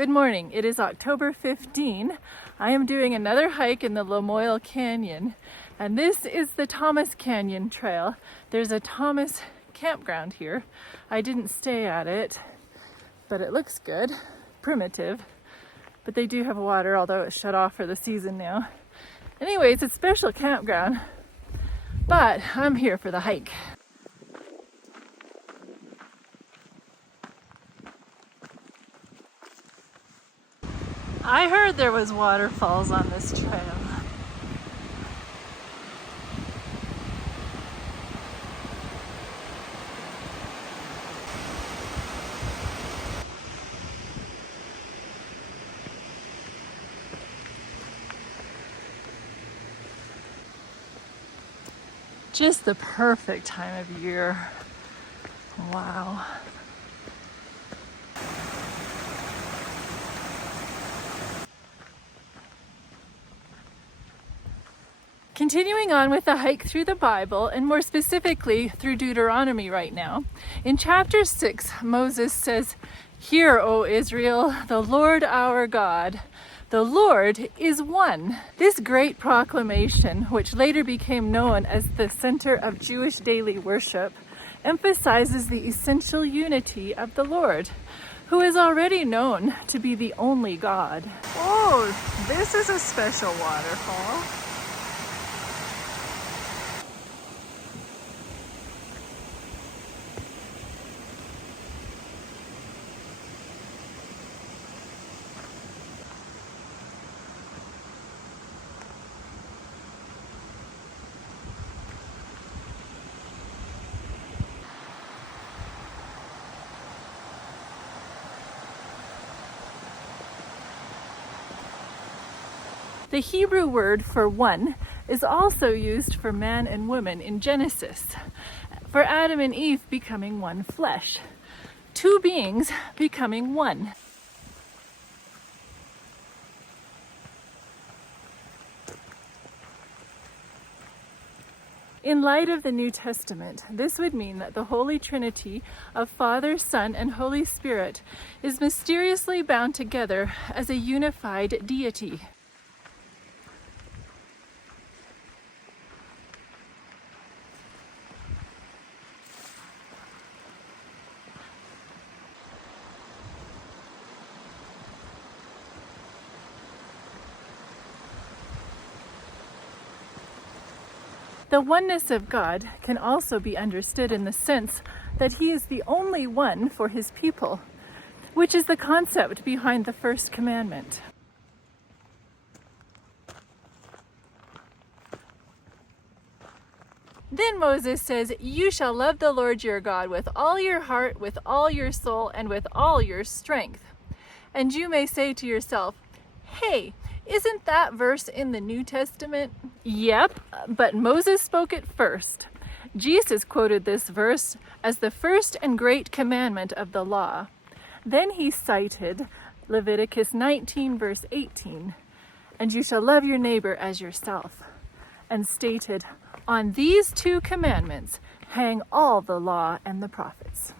Good morning. It is October 15. I am doing another hike in the Lamoille Canyon, and this is the Thomas Canyon Trail. There's a Thomas campground here. I didn't stay at it, but it looks good. Primitive, but they do have water, although it's shut off for the season now. Anyways, it's a special campground, but I'm here for the hike. I heard there was waterfalls on this trail. Just the perfect time of year. Wow. Continuing on with the hike through the Bible, and more specifically through Deuteronomy right now. In chapter 6, Moses says, "Hear, O Israel, the Lord our God, the Lord is one." This great proclamation, which later became known as the center of Jewish daily worship, emphasizes the essential unity of the Lord, who is already known to be the only God. Oh, this is a special waterfall. The Hebrew word for one is also used for man and woman in Genesis, for Adam and Eve becoming one flesh, two beings becoming one. In light of the New Testament, this would mean that the Holy Trinity of Father, Son, and Holy Spirit is mysteriously bound together as a unified deity. The oneness of God can also be understood in the sense that He is the only one for His people, which is the concept behind the first commandment. Then Moses says, "You shall love the Lord your God with all your heart, with all your soul, and with all your strength." And you may say to yourself, "Hey, isn't that verse in the New Testament?" Yep, but Moses spoke it first. Jesus quoted this verse as the first and great commandment of the law. Then he cited Leviticus 19 verse 18, "And you shall love your neighbor as yourself," and stated, "On these two commandments hang all the law and the prophets."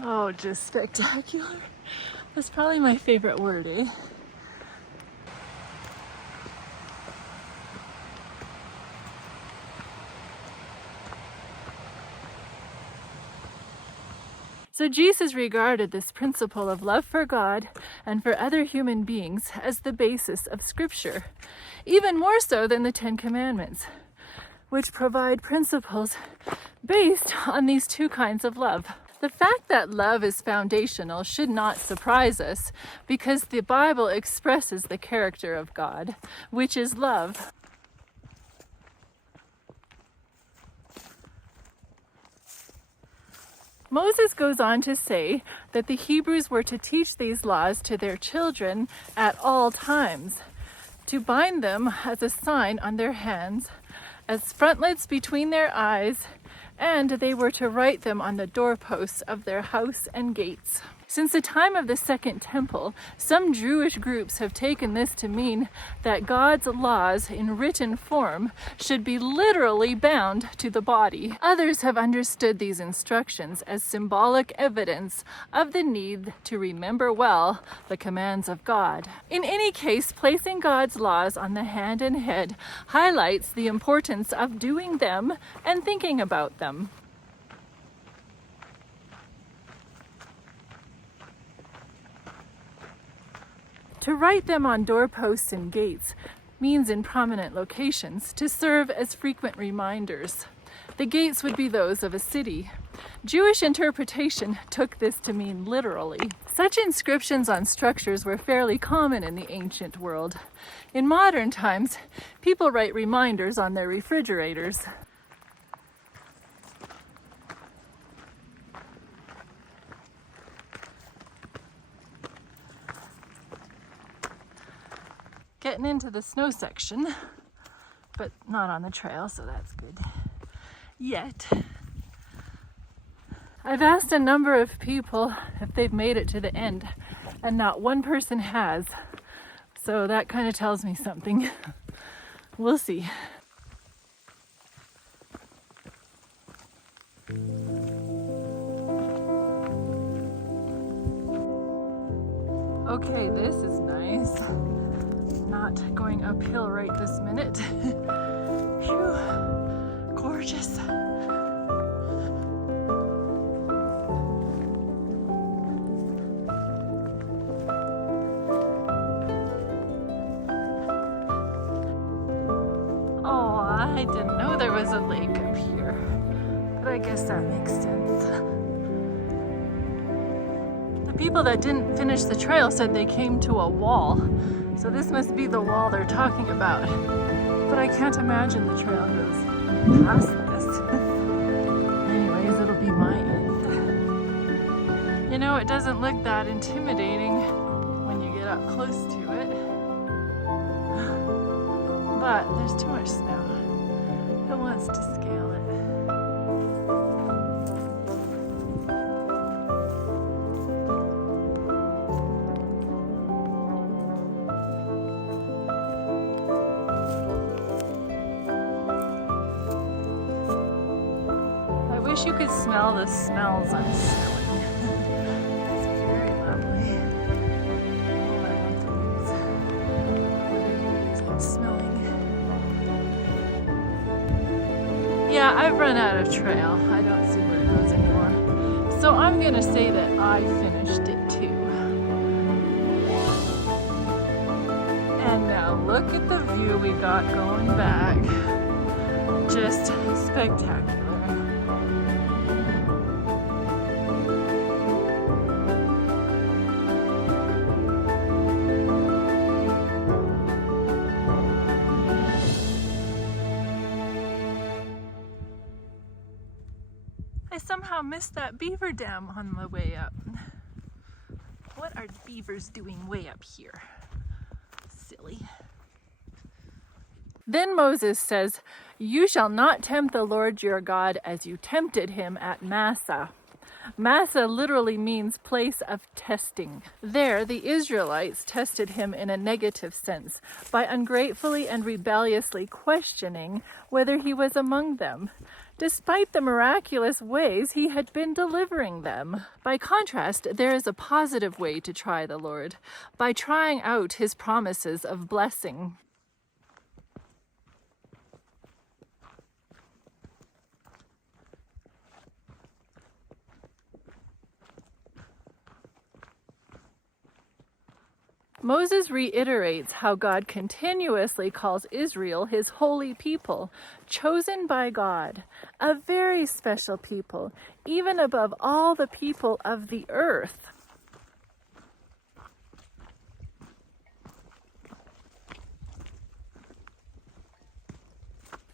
Oh, just spectacular. That's probably my favorite word, eh? So Jesus regarded this principle of love for God and for other human beings as the basis of Scripture, even more so than the Ten Commandments, which provide principles based on these two kinds of love. The fact that love is foundational should not surprise us, because the Bible expresses the character of God, which is love. Moses goes on to say that the Hebrews were to teach these laws to their children at all times, to bind them as a sign on their hands, as frontlets between their eyes, and they were to write them on the doorposts of their house and gates. Since the time of the Second Temple, some Jewish groups have taken this to mean that God's laws in written form should be literally bound to the body. Others have understood these instructions as symbolic evidence of the need to remember well the commands of God. In any case, placing God's laws on the hand and head highlights the importance of doing them and thinking about them. To write them on doorposts and gates means in prominent locations to serve as frequent reminders. The gates would be those of a city. Jewish interpretation took this to mean literally. Such inscriptions on structures were fairly common in the ancient world. In modern times, people write reminders on their refrigerators. Getting into the snow section, but not on the trail, so that's good. Yet. I've asked a number of people if they've made it to the end, and not one person has. So that kind of tells me something. We'll see. Okay, this is nice. Not going uphill right this minute. Phew, gorgeous. Oh, I didn't know there was a lake up here, but I guess that makes sense. The people that didn't finish the trail said they came to a wall. So this must be the wall they're talking about. But I can't imagine the trail goes past this. Anyways, it'll be my end. You know, it doesn't look that intimidating when you get up close to it. But there's too much snow. It wants to scale it. You could smell the smells I'm smelling. It's very lovely. Oh, I love the leaves. I'm smelling. Yeah, I've run out of trail. I don't see where it goes anymore. So I'm gonna say that I finished it too. And now look at the view we got going back. Just spectacular. I somehow missed that beaver dam on the way up. What are beavers doing way up here? Silly. Then Moses says, "You shall not tempt the Lord your God as you tempted him at Massah." Massah literally means place of testing. There, the Israelites tested him in a negative sense by ungratefully and rebelliously questioning whether he was among them, despite the miraculous ways he had been delivering them. By contrast, there is a positive way to try the Lord, by trying out his promises of blessing. Moses reiterates how God continuously calls Israel his holy people, chosen by God, a very special people, even above all the people of the earth.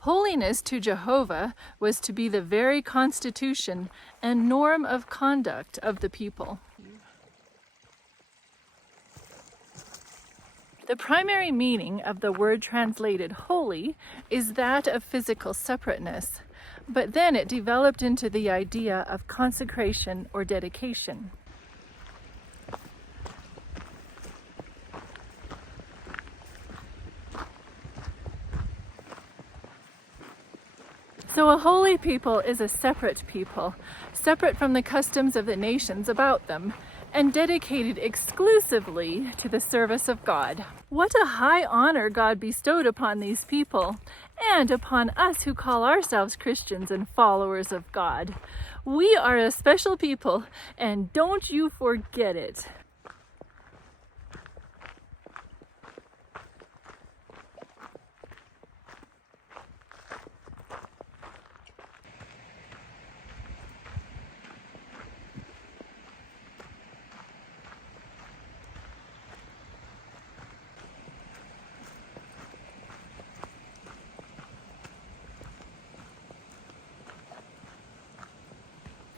Holiness to Jehovah was to be the very constitution and norm of conduct of the people. The primary meaning of the word translated holy is that of physical separateness, but then it developed into the idea of consecration or dedication. So a holy people is a separate people, separate from the customs of the nations about them, and dedicated exclusively to the service of God. What a high honor God bestowed upon these people, and upon us who call ourselves Christians and followers of God. We are a special people, and don't you forget it.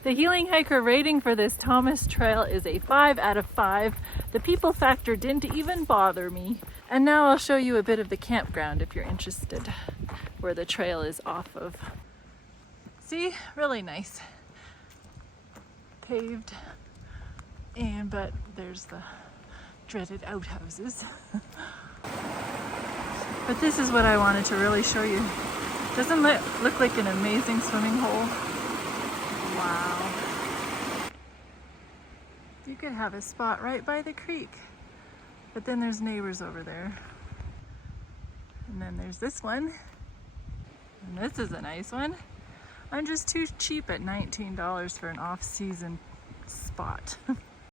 The healing hiker rating for this Thomas Trail is a 5 out of 5. The people factor didn't even bother me. And now I'll show you a bit of the campground if you're interested, where the trail is off of. See, really nice. Paved, but there's the dreaded outhouses. But this is what I wanted to really show you. Doesn't it look like an amazing swimming hole? Wow. You could have a spot right by the creek, but then there's neighbors over there. And then there's this one, and this is a nice one. I'm just too cheap at $19 for an off-season spot.